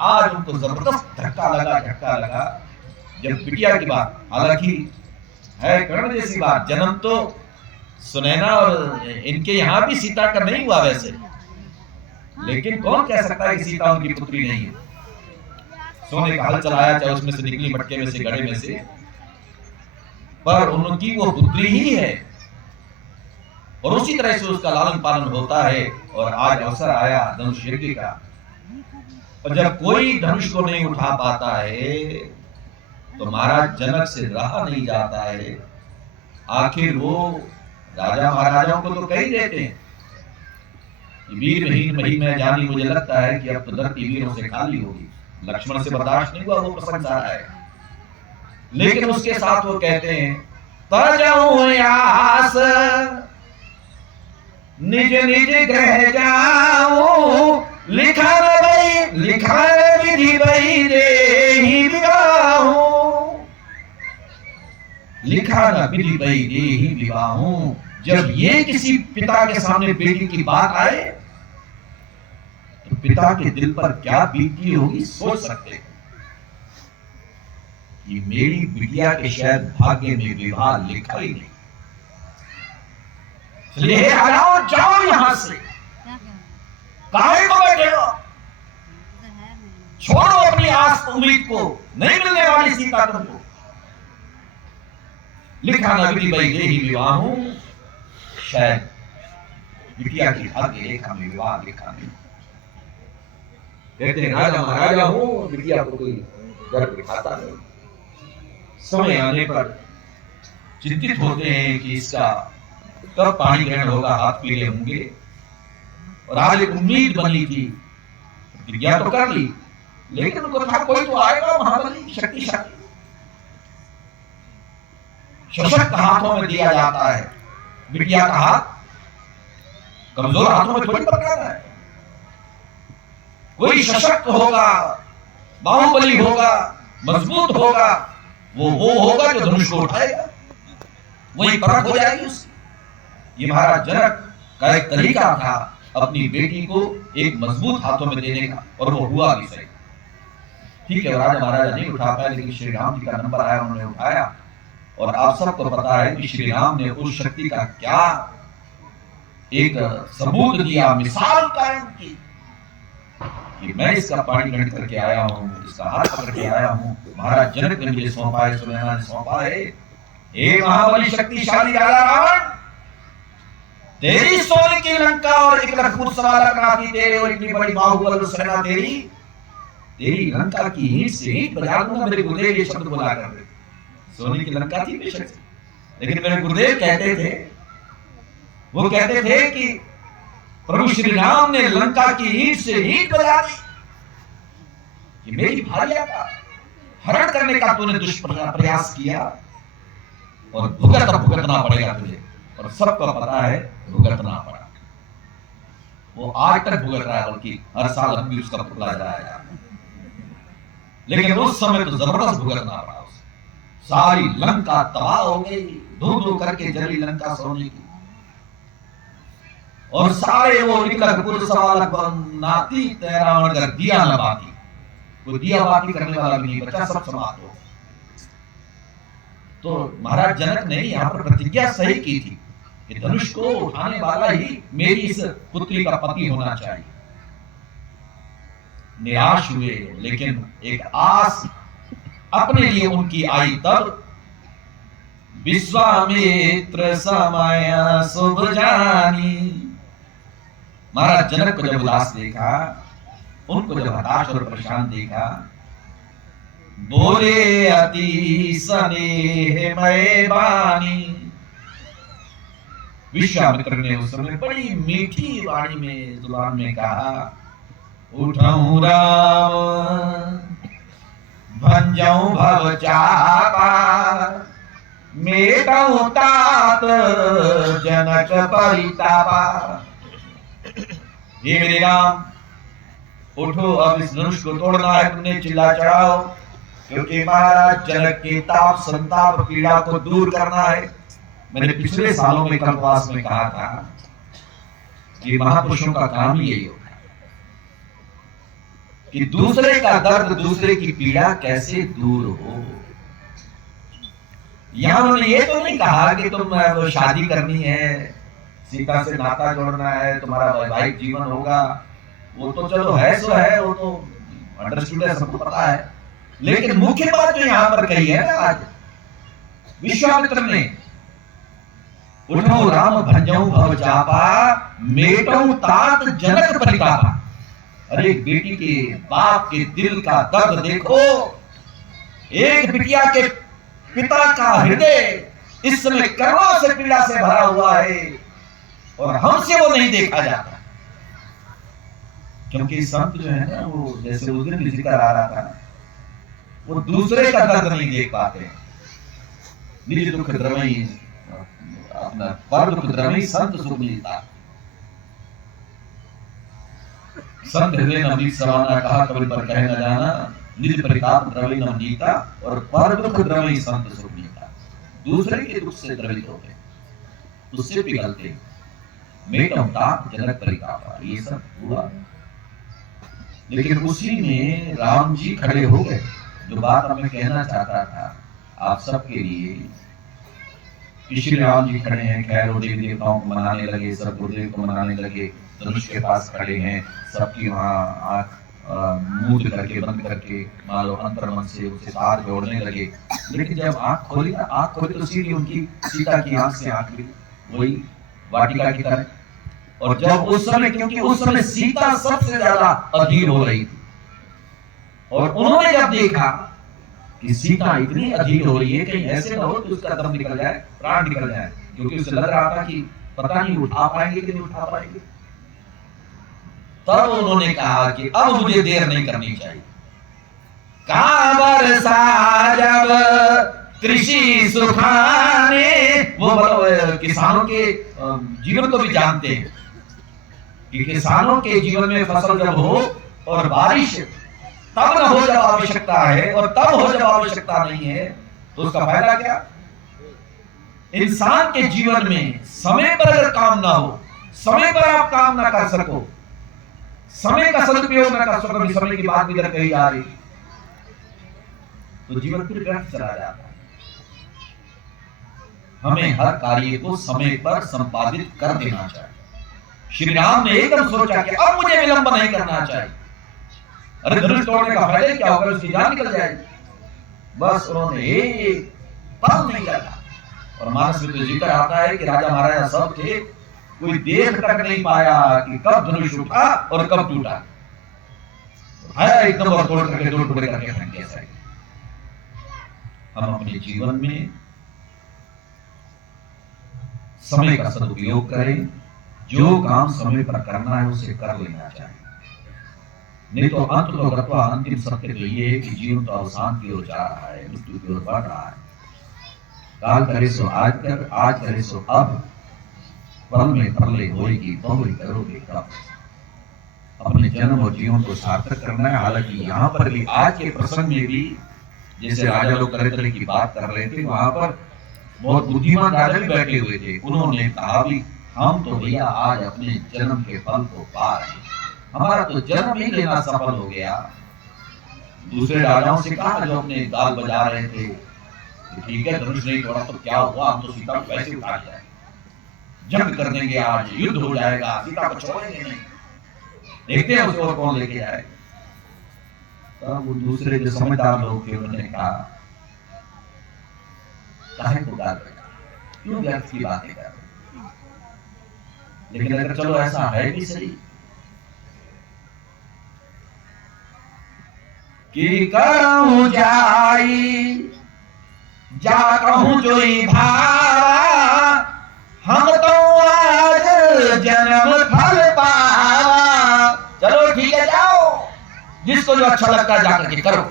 आज उनको जबरदस्त झटका लगा जब बिटिया की बात, हालांकि है कर्ण जैसी बात, जन्म तो सुनैना और इनके यहाँ भी सीता का नहीं हुआ वैसे, लेकिन कौन कह सकता है कि सीता उनकी पुत्री नहीं है। सोने का हल चलाया, चाहे उसमें से निकली मटके में से, गड़े में से, पर उनकी वो पुत्री ही है और उसी तरह से उसका लालन पालन होता है। और आज अवसर आया धनुष यज्ञ का, और जब कोई धनुष को नहीं उठा पाता है तो महाराज जनक से रहा नहीं जाता है। आखिर वो राजा महाराजाओं को तो कह ही देते हैं, वीर विहीन मही में जानी, मुझे लगता है कि अब तो धरती वीरों से खाली होगी। लक्ष्मण से बर्दाश्त नहीं हुआ वो प्रसंग आ रहा है, लेकिन उसके साथ वो कहते हैं तजहु आस निज निज ग्रह जाऊं, लिखा विधि वही देहि विवाहूं, लिखा न विधि वही देहि विवाहूं। जब ये किसी पिता के सामने बेटी की बात आए तो पिता के दिल पर क्या बीती होगी सोच सकते हैं कि मेरी बिटिया के शायद भाग्य में विवाह लिखा ही नहीं। इसलिए हटाओ, जाओ यहां से, काहे को बैठे हो, छोड़ो अपनी आस उम्मीद को, नहीं मिलने वाली सीता तुमको। लिखा न विधि वही देहि विवाहूं, शायद बिटिया की भाग्य रेखा में विवाह लिखा नहीं। कहते हैं राजा महाराजा हूं, बिटिया को कोई गर्भ दिखाता नहीं। समय आने पर चिंतित होते हैं कि इसका कब पानी ग्रहण होगा, हाथ पीले होंगे। और आज एक उम्मीद बनी थी, प्रतिज्ञा तो कर ली, लेकिन उनको था कोई तो आएगा महाबली शक्तिशाली, सशक्त हाथों में दिया जाता है। बिटिया का हाथ कमजोर हाथों में थोड़ी पकड़ना है, कोई सशक्त होगा, बाहुबली होगा, मजबूत होगा, वो होगा जो धनुष को उठाएगा, वही परख हो जाएगी उसकी। ये महाराज जनक का एक तरीका था अपनी बेटी को एक मजबूत हाथों में देने का, और वो हुआ भी सही। ठीक है, राजा महाराजा नहीं उठा पाया, लेकिन श्री राम जी का नंबर आया, उन्होंने उठाया। और आप सबको पता है कि श्री राम ने उस शक्ति का क्या एक सबूत दिया, मिसाल कायम की कि मैं इसका पानी ग्रहण करके आया हूं, इसका हाथ पकड़ के आया हूं। महाराज जनक ने मुझे सौंपा है, सुनैना ने सौंपा है। हे महाबली शक्तिशाली राजा रावण, तेरी सोने की लंका और एक लखपत सवार कराती तेरे, और इतनी बड़ी बाहुबल सेना तेरी लंका की ईंट से ईंट बजा दूंगा। मेरे गुरुदेव ये शब्द बोला करते, सोने की लंका थी बेशक, लेकिन मेरे गुरुदेव कहते थे, वो कहते थे कि प्रभु श्री राम ने लंका की ईंट से ईंट बजा दी कि मेरी भार्या का हरण करने का तूने दुष्प्रयास किया और भुगतना पड़ेगा तुझे। और सबको पता है भुगतना पड़ा, वो आज तक भुगत रहा है, बल्कि हर साल अब भी उसका पुतला जलाया। लेकिन उस समय तो जबरदस्त भुगतना पड़ा, सारी लंका तबाह हो गई, धू धू करके जली लंका सोने की। और सारे वो निकल सवाल नाती रावण का दिया न बाती, वो दिया बाती करने वाला भी नहीं बचा, सब समाप्त हो। तो महाराज जनक ने यहाँ पर प्रतिज्ञा सही की थी कि धनुष को उठाने वाला ही मेरी इस पुत्री का पति होना चाहिए। निराश हुए, लेकिन एक आस अपने लिए उनकी आई तब, विश्वामित्र समय शुभ जानी। महाराज जनक को जब उदास देखा, उनको जब हताश और परेशान देखा, बोले अति स्नेहमय वाणी। विश्वामित्र ने उस समय बड़ी मीठी वाणी में, जुबान में कहा, उठऊं राम भंजऊं भव चापा, मेटऊं तात जनक परितापा। ये मेरे राम, उठो, अब इस धनुष को तोड़ना है, तुमने चिल्ला चढ़ाओ, क्योंकि महाराज जनक के ताप संताप पीड़ा को दूर करना है। मैंने पिछले सालों में कल्पवास में कहा था कि महापुरुषों का काम ही यही होता है। कि दूसरे का दर्द, दूसरे की पीड़ा कैसे दूर हो। यहां उन्होंने ये तो नहीं कहा कि तुम शादी करनी है, सीता से नाता जोड़ना है, तुम्हारा वैवाहिक जीवन होगा। वो तो चलो है सो है, वो तो अंडरस्टूड है, सबको पता है। लेकिन मुख्य बात जो यहां पर कही है ना आज विश्वामित्र ने, उठो राम भंजऊ भव चापा, मेटऊ तात जनक परितापा। अरे बेटी के बाप के दिल का दर्द देखो, एक बिटिया के पिता का हृदय इस समय करुणा से, पीड़ा से भरा हुआ है, और हमसे वो नहीं देखा जाता। क्योंकि संत जो है ना, वो जैसे उस दिन भी जिक्र आ रहा था, वो दूसरे का दर्द नहीं देख पाते। निज दुख द्रवई, अपना पर दुख द्रवई संत सुख मिलता। संत हृदय नवनीत समाना, कहा कवि पर कह न जाना, निज परिताप द्रवई नवनीता, और पर दुख द्रवई संत सुख मिलता। दूसरे के दुख से द्रवित होते, उससे पिघलते, मेटम ताप जनक परितापा, ये सब हुआ। लेकिन उसी में राम जी खड़े हो गए। जो बात मैं कहना चाहता था आप सबके लिए, श्री राम जी खड़े हैं, खैर देवी देवताओं को मनाने लगे, सब गुरुदेव को मनाने लगे, धनुष के पास खड़े हैं, सबकी वहां आंख मूंद करके, बंद करके, मान लो अंतर्मन से उससे तार जोड़ने लगे। लेकिन जब आंख खोली ना, आंख खोली तो सीधी उनकी सीता की आंख से आंख मिली, वही वाटिका की तरह। और जब उस समय, क्योंकि उस समय सीता सबसे ज्यादा अधीर हो रही थी, और उन्होंने जब देखा कि सीता इतनी अधीर हो रही है, कहीं ऐसे ना हो कि उसका दम निकल जाए, प्राण निकल जाए, क्योंकि उसे लग रहा था कि पता नहीं उठा पाएंगे कि नहीं उठा पाएंगे। तब उन्होंने कहा कि अब मुझे देर नहीं करनी चाहिए। काबर साजब कृषि सुखाने, वो किसानों के जीवन को भी जानते हैं कि किसानों के जीवन में फसल जब हो और बारिश तब न हो जब आवश्यकता है, और तब हो जब आवश्यकता नहीं है, तो उसका फायदा क्या। इंसान के जीवन में समय पर अगर काम ना हो, समय पर आप काम ना कर सको, समय का सदुपयोग ना कर सको, समय की बात इधर कही जा रही, तो जीवन फिर व्यर्थ चला जाता है। हमें हर कार्य को समय पर संपादित कर देना चाहिए। श्री राम ने एकदम सोचा कि अब मुझे विलंब नहीं करना चाहिए। अरे धनुष तोड़ने का फायदा क्या होगा, उसकी जान निकल जाएगी। बस उन्होंने एक पल नहीं लगा। और मानस में तो जिक्र आता है कि राजा महाराजा सब थे, कोई देख तक नहीं पाया कि कब धनुष उठा और कब टूटा। है एकदम और तोड़ करके दो टुकड़े करके फेंक दिया। हम अपने जीवन में समय का सदुपयोग करें, जो काम समय पर करना है उसे कर लेना चाहिए। नहीं तो अंत तो गत्वा, अंतिम सत्य तो ये है कि जीवन तो अवसान की ओर जा रहा है, मृत्यु की ओर बढ़ रहा है। काल करे सो आज कर, आज करे सो अब, पल में प्रलय होएगी, बहुरी करोगे कब। अपने जन्म और जीवन को सार्थक करना है। हालांकि यहाँ पर भी आज के प्रसंग में भी जैसे राजा लोग तरह तरह की बात कर रहे थे, वहां पर बहुत बुद्धिमान राजा भी बैठे हुए थे। उन्होंने कहा भी हम तो भैया आज अपने जन्म के फल को पा रहे हैं, हमारा तो जन्म ही लेना सफल हो गया। दूसरे राजाओं से कहा जो अपने दाल बजा रहे थे, ठीक है धनुष नहीं तोड़ा तो क्या हुआ, हम तो सीता को वैसे उठा जाए, जंग कर देंगे, आज युद्ध हो जाएगा, सीता को छोड़ेंगे नहीं, देखते हैं उसको कौन लेके जाए। तब वो दूसरे जो समझदार लोग थे उन्होंने कहा काहे को गाल बजा, क्यों व्यर्थ की बातें कर। लेकिन अगर चलो ऐसा है भी सही कि कहूं जाई जा कहूं जोई भावा, हम तो आज जन्म फल पावा। चलो ठीक है जाओ, जिसको जो अच्छा लगता है जाकर के करो।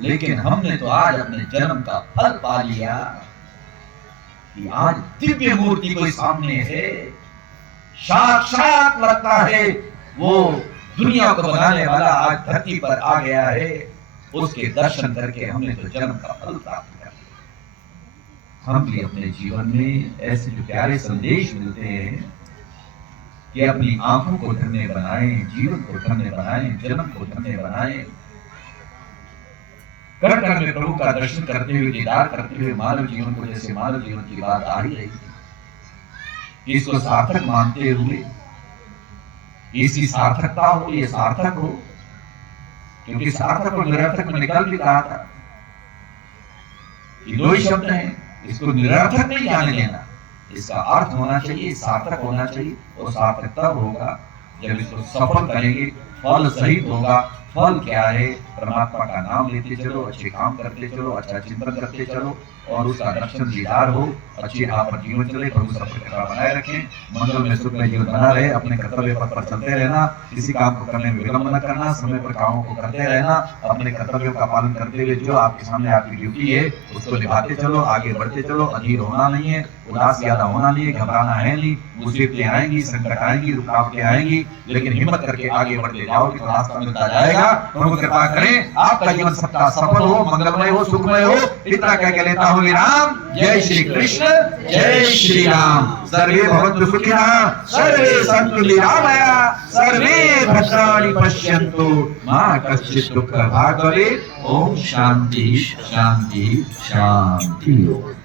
लेकिन हमने तो आज अपने जन्म का फल पा लिया कि आज दिव्य मूर्ति कोई सामने है, साक्षात लगता है वो दुनिया को बनाने वाला आज धरती पर आ गया है। उसके दर्शन करके हमने तो जन्म का फल प्राप्त कर लिया। हम भी अपने जीवन में ऐसे जो प्यारे संदेश मिलते हैं कि अपनी आंखों को धन्य बनाएं, जीवन को धन्य बनाएं, जन्म को धन्य बनाएं। कर कर में प्रभु का दर्शन करते हुए, दीदार करते हुए मानव जीवन को, जैसे मानव जीवन की बात आ ही रही थी, इसको सार्थक मानते हुए, इसकी सार्थकता हो, ये सार्थक हो, क्योंकि सार्थक और निरर्थक में निकल भी कहा था, ये दो ही शब्द हैं। इसको निरर्थक नहीं जाने देना, इसका अर्थ होना चाहिए, सार्थक होना चाहिए। और सार्थक तब होगा जब इसको सफल करेंगे, फल सहित होगा। फल क्या है? परमात्मा का नाम लेते चलो, अच्छे काम करते चलो, अच्छा चिंतन करते चलो, और उसका दर्शन दीदार हो, अच्छे आप पर जीवन चले, प्रभु सब कृपा बनाए रखें, मंगल में सुख में जीवन बना रहे। अपने कर्तव्य पथ पर चलते रहना, किसी काम को करने में विलंब न करना, समय पर कामों को करते रहना, अपने कर्तव्यों का पालन करते हुए जो आपके सामने आपकी ड्यूटी है उसको निभाते चलो, आगे बढ़ते चलो। अधीर होना नहीं है, उदास ज्यादा होना नहीं है, घबराना है नहीं। मुसीबतें आएंगी, संकट आएंगी, रुकावटें आएंगी, लेकिन हिम्मत करके आगे बढ़ते जाओगे तो रास्ता मिलता जाएगा। प्रभु कृपा करें, आपका जीवन सबका सफल हो, मंगलमय हो, सुखमय हो। इतना कह के लेता हूँ विराम। जय श्री कृष्ण, जय श्री राम। सर्वे भवन्तु सुखिनः, सर्वे सन्तु निरामया, सर्वे भद्राणि पश्यन्तु, मा कश्चित् दुःखभाग् भवेत्। ओम शांति शांति शांति।